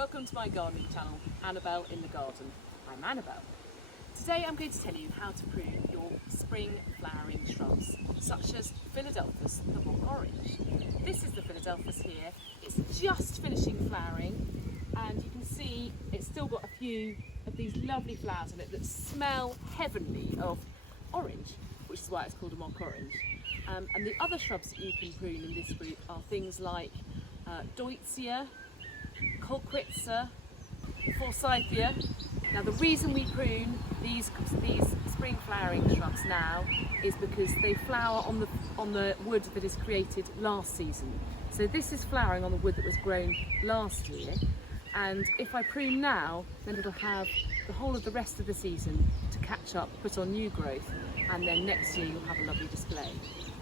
Welcome to my gardening channel, Annabel in the Garden. I'm Annabel. Today I'm going to tell you how to prune your spring flowering shrubs, such as Philadelphus the mock orange. This is the Philadelphus here. It's just finishing flowering and you can see it's still got a few of these lovely flowers on it that smell heavenly of orange, which is why it's called a mock orange. And the other shrubs that you can prune in this group are things like Deutzia, Colquitza, Forsythia. Now the reason we prune these spring flowering shrubs now is because they flower on the wood that is created last season. So this is flowering on the wood that was grown last year, and if I prune now, then it'll have the whole of the rest of the season to catch up, put on new growth, and then next year you'll have a lovely display.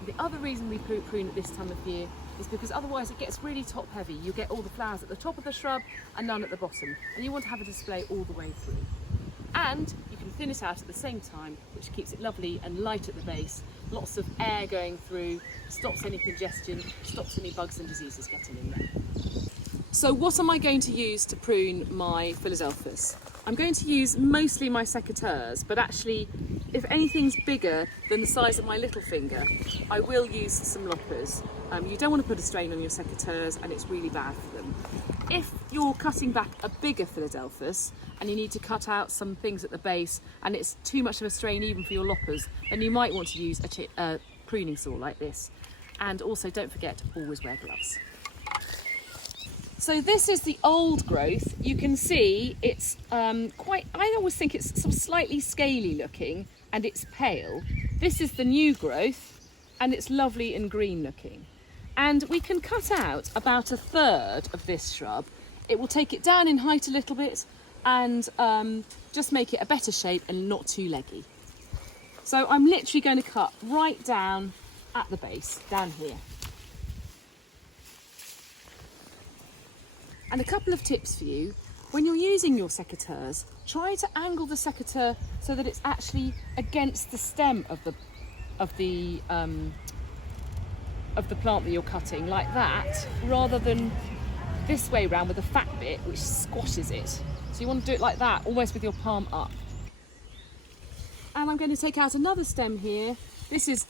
The other reason we prune at this time of year is because otherwise it gets really top heavy. You get all the flowers at the top of the shrub and none at the bottom, and you want to have a display all the way through. And you can thin it out at the same time, which keeps it lovely and light at the base, lots of air going through, stops any congestion, stops any bugs and diseases getting in there. So what am I going to use to prune my Philadelphus? I'm going to use mostly my secateurs, but actually if anything's bigger than the size of my little finger, I will use some loppers. You don't want to put a strain on your secateurs and it's really bad for them. If you're cutting back a bigger Philadelphus and you need to cut out some things at the base and it's too much of a strain even for your loppers, then you might want to use a pruning saw like this. And also don't forget to always wear gloves. So this is the old growth. You can see it's I always think it's sort of slightly scaly looking and it's pale. This is the new growth and it's lovely and green looking. And we can cut out about 1/3 of this shrub. It will take it down in height a little bit and just make it a better shape and not too leggy. So I'm literally going to cut right down at the base, down here. And a couple of tips for you: when you're using your secateurs, try to angle the secateur so that it's actually against the stem of the plant that you're cutting, like that, rather than this way round with the fat bit which squashes it. So you want to do it like that, almost with your palm up. And I'm going to take out another stem here. This is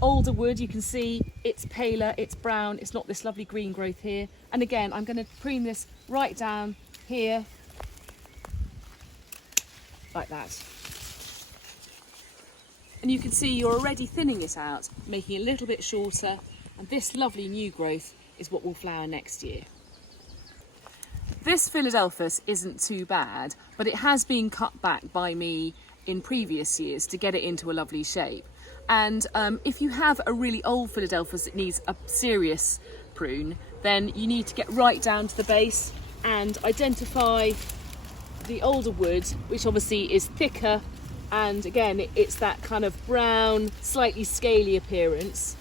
older wood. You can see it's paler, it's brown, it's not this lovely green growth here. And again, I'm going to prune this right down here, like that. And you can see you're already thinning it out, making it a little bit shorter, and this lovely new growth is what will flower next year. This Philadelphus isn't too bad, but it has been cut back by me in previous years to get it into a lovely shape. And if you have a really old Philadelphus that needs a serious prune, then you need to get right down to the base and identify the older wood, which obviously is thicker, and again it's that kind of brown, slightly scaly appearance,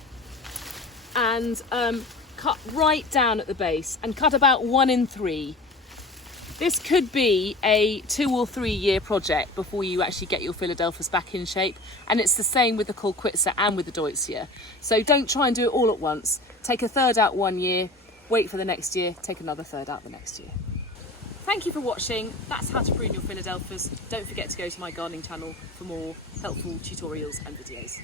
and cut right down at the base and cut about 1 in 3. This could be a 2 or 3 year project before you actually get your Philadelphus back in shape, and it's the same with the Colquitza and with the Deutzia. So don't try and do it all at once. Take 1/3 out 1 year, wait for the next year, take another 1/3 out the next year. Thank you for watching. That's how to prune your Philadelphus. Don't forget to go to my gardening channel for more helpful tutorials and videos.